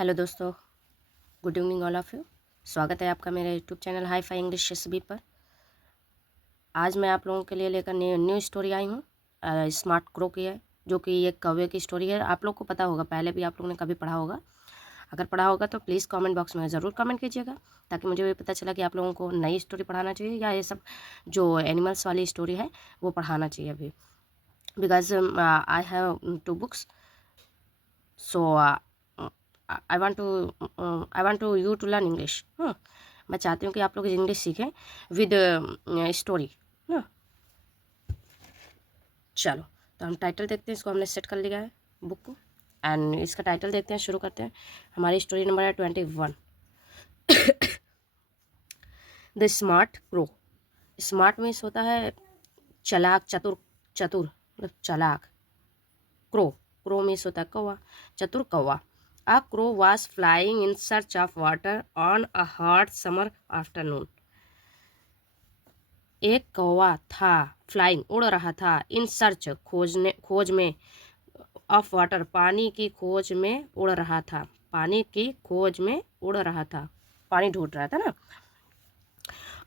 Hello दोस्तों, good evening all of you. स्वागत है आपका मेरे YouTube channel hi fi English SB पर। आज मैं आप लोगों के लिए लेकर न्यू स्टोरी आई हूँ। स्मार्ट क्रो की है, जो कि एक कौवे की स्टोरी है। आप लोग को पता होगा, पहले भी आप लोगों ने कभी पढ़ा होगा। अगर पढ़ा होगा तो प्लीज़ कमेंट बॉक्स में ज़रूर कमेंट कीजिएगा, ताकि मुझे भी पता चला कि आप लोगों को नई स्टोरी पढ़ाना चाहिए या ये सब जो एनिमल्स वाली स्टोरी है वो पढ़ाना चाहिए अभी। Because I have 2 books, so I want to you to learn English. मैं चाहती हूँ कि आप लोग इंग्लिश सीखें विद स्टोरी ना। चलो, तो हम टाइटल देखते हैं। इसको हमने सेट कर लिया है बुक को, एंड इसका टाइटल देखते हैं। शुरू करते हैं। हमारी स्टोरी नंबर है 21, the smart crow. Smart means होता है चालाक, चतुर। चतुर मतलब चालाक। क्रो, क्रो मीन्स होता है कौवा, चतुर कौवा। A crow was flying in search of water on a hot summer afternoon. एक कौवा था, फ्लाइंग उड़ रहा था, इन सर्च खोज में, ऑफ वाटर पानी की खोज में उड़ रहा था। पानी की खोज में उड़ रहा था, पानी ढूंढ रहा था ना।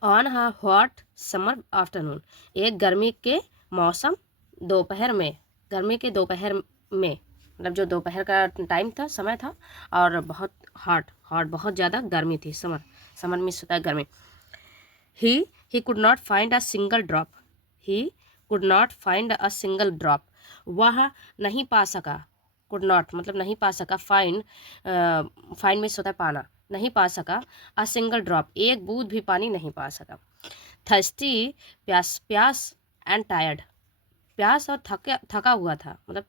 On a hot summer afternoon, एक गर्मी के मौसम दोपहर में, गर्मी के दोपहर में मतलब जो दोपहर का टाइम था, समय था, और बहुत हॉट बहुत ज़्यादा गर्मी थी। समर मीन्स होता है गर्मी। He could not find a single drop. He could not find a single drop, वह नहीं पा सका। कुड नॉट मतलब नहीं पा सका। फाइंड मीन्स होता है पाना, नहीं पा सका। अ सिंगल ड्रॉप, एक बूंद भी पानी नहीं पा सका। थर्स्टी, प्यास एंड टायर्ड, प्यास और थका हुआ था, मतलब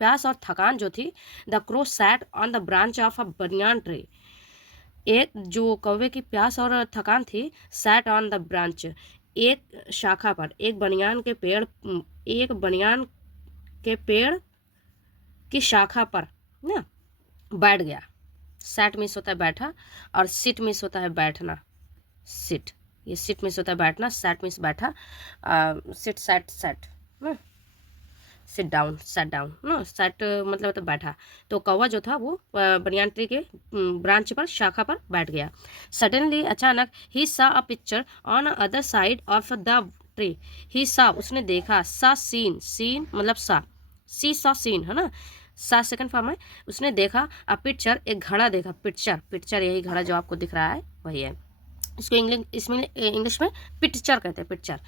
प्यास और थकान जो थी। The crow sat on the branch of a banyan tree, एक जो कौवे की प्यास और थकान थी, सैट ऑन द ब्रांच, एक शाखा पर, एक बनियान के पेड़ की शाखा पर ना बैठ गया। सैट मीन्स होता है बैठा, और सिट मीन्स होता है बैठना। सिट, ये सिट मीन्स होता है बैठना, सैट मीन्स बैठा। सिट सैट सैट ना, सिट डाउन सैट डाउन ना, सैट मतलब तो बैठा। तो कौवा जो था वो बनियान ट्री के ब्रांच पर, शाखा पर बैठ गया। सडनली, अचानक, ही सा a picture on other side of the tree. He saw, उसने देखा, सा सीन, सीन मतलब सा, सी सा सीन है ना, सा सेकंड फॉर्म है। उसने देखा अ पिक्चर, एक घड़ा देखा। पिक्चर, पिक्चर यही घड़ा जो आपको दिख रहा है वही है। इसको इंग्लिश में पिक्चर कहते हैं, पिक्चर।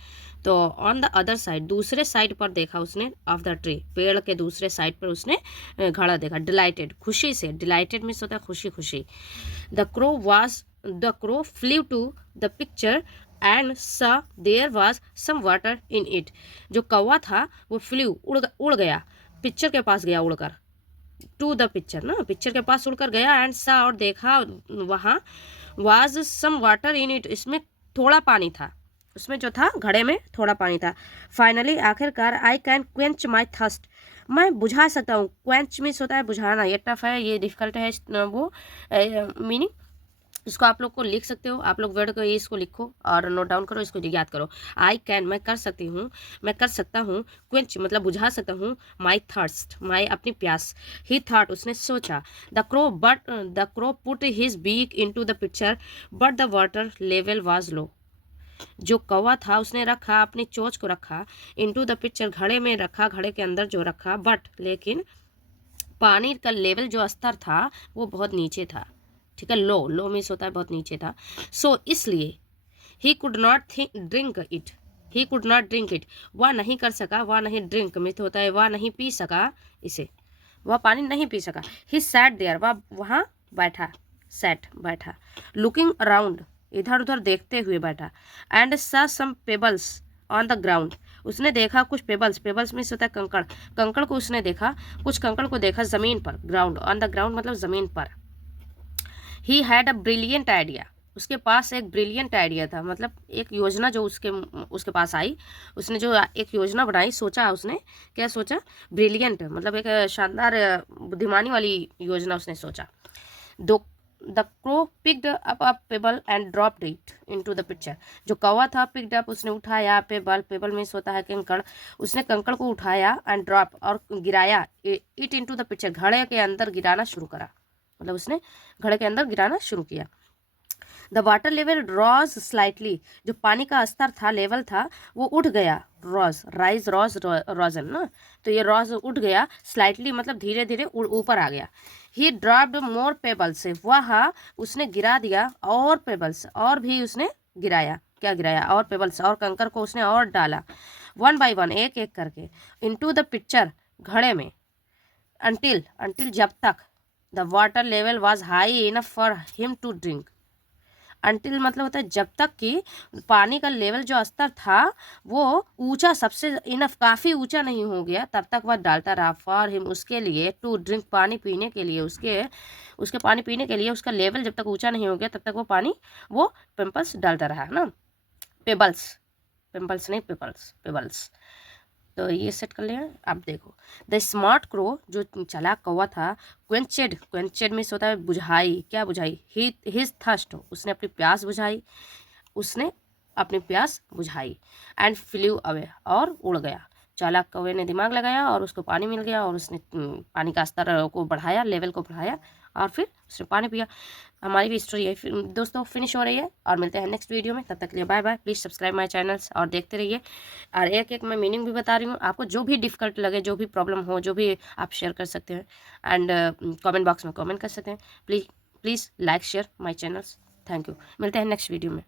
तो ऑन द अदर साइड, दूसरे साइड पर देखा उसने, ऑफ द ट्री, पेड़ के दूसरे साइड पर उसने घड़ा देखा। डिलाइटेड, खुशी से, डिलाइटेड मीन्स होता है खुशी खुशी। The crow flew to the picture and saw there was some water in it. जो कौवा था वो फ्ल्यू, उड़ गया, पिक्चर के पास गया उड़कर। टू द पिक्चर ना, पिक्चर के पास उड़कर गया, एंड सा, और देखा वहाँ, was some water in it, इसमें थोड़ा पानी था, उसमें जो था घड़े में थोड़ा पानी था। फाइनली, आखिरकार, I can quench my thirst, मैं बुझा सकता हूँ। क्वेंच मीन्स होता है बुझाना, ये टफ है, ये डिफिकल्ट है वो मीनिंग। इसको आप लोग को लिख सकते हो, आप लोग वर्ड को इसको लिखो और नोट डाउन करो, इसको याद करो। आई कैन, मैं कर सकती हूँ, मैं कर सकता हूँ। क्वेंच मतलब बुझा सकता हूँ। माई थर्स्ट, माई अपनी प्यास। ही थॉट, उसने सोचा। The crow put his beak into the picture but the water level was low. जो कौवा था उसने रखा, अपनी चोंच को रखा, इनटू द पिक्चर, घड़े में रखा, घड़े के अंदर जो रखा, बट लेकिन पानी का लेवल जो स्तर था वो बहुत नीचे था। ठीक है, लो मीन्स होता है बहुत नीचे था। सो इसलिए, he could not drink it, he could not drink it, वह नहीं कर सका, वह नहीं, ड्रिंक मीन्स होता है वह नहीं पी सका इसे, वह पानी नहीं पी सका। ही सैट देयर, वह वहाँ बैठा, सैट बैठा। लुकिंग अराउंड, इधर उधर देखते हुए बैठा। एंड सा सम पेबल्स ऑन द ग्राउंड, उसने देखा कुछ पेबल्स, पेबल्स मीन्स होता है कंकड़, कंकड़ को उसने देखा, कुछ कंकड़ को देखा जमीन पर। ग्राउंड, ऑन द ग्राउंड मतलब जमीन पर। He had a brilliant idea, उसके पास एक ब्रिलियंट आइडिया था, मतलब एक योजना जो उसके पास आई। उसने जो एक योजना बनाई, सोचा उसने, क्या सोचा? ब्रिलियंट मतलब एक शानदार बुद्धिमानी वाली योजना उसने सोचा। दो the crow picked up a payable and dropped it into the picture, जो कौवा था पिक्ड अप, उसने उठाया, पेबल, पेबल मीन्स होता है कंकड़, उसने कंकड़ को उठाया, एंड ड्रॉप और गिराया, इट इनटू द पिक्चर, घड़े के अंदर गिराना शुरू करा। मतलब उसने घड़े के अंदर गिराना शुरू किया। The water level rows slightly, जो पानी का स्तर था, लेवल था, वो उठ गया। रॉज, राइज, रॉज, रॉजन ना, तो ये रॉज उठ गया। स्लाइटली मतलब धीरे धीरे ऊपर आ गया। ही ड्रॉप्ड मोर पेबल्स, वह उसने गिरा दिया और पेबल्स, और भी उसने गिराया। क्या गिराया? और पेबल्स, और कंकर को उसने और डाला, वन बाय वन, एक एक करके, इनटू द पिक्चर, घड़े में, अंटिल, अंटिल जब तक, the water level was high enough for him to drink. Until मतलब होता है जब तक कि पानी का लेवल जो स्तर था वो ऊंचा, सबसे इनफ, काफ़ी ऊंचा नहीं हो गया, तब तक वह डालता रहा। फॉर हिम, उसके लिए, टू ड्रिंक, पानी पीने के लिए, उसके उसके पानी पीने के लिए उसका लेवल जब तक ऊंचा नहीं हो गया तब तक वो पानी, वो पिंपल्स डालता रहा ना। पेबल्स, पिंपल्स नहीं, पेबल्स, पेबल्स। तो ये सेट कर लिया। अब देखो, द स्मार्ट क्रो, जो चालाक कौवा था, क्वेंचेड, क्वेंचेड मीन्स होता है बुझाई। क्या बुझाई? हिज थर्स्ट, उसने अपनी प्यास बुझाई, उसने अपनी प्यास बुझाई। एंड फ्लू अवे, और उड़ गया। चालाक कौवे ने दिमाग लगाया और उसको पानी मिल गया और उसने पानी का स्तर को बढ़ाया, लेवल को बढ़ाया, और फिर उसने पानी पिया। हमारी भी स्टोरी है दोस्तों फिनिश हो रही है, और मिलते हैं नेक्स्ट वीडियो में। तब तक के लिए bye bye. Please subscribe my channels और देखते रहिए। और एक एक मैं मीनिंग भी बता रही हूँ, आपको जो भी डिफ़िकल्ट लगे, जो भी प्रॉब्लम हो, जो भी आप शेयर कर सकते हैं, एंड कमेंट बॉक्स में कमेंट कर सकते हैं। Please please like share my channels. Thank you. मिलते हैं नेक्स्ट वीडियो में।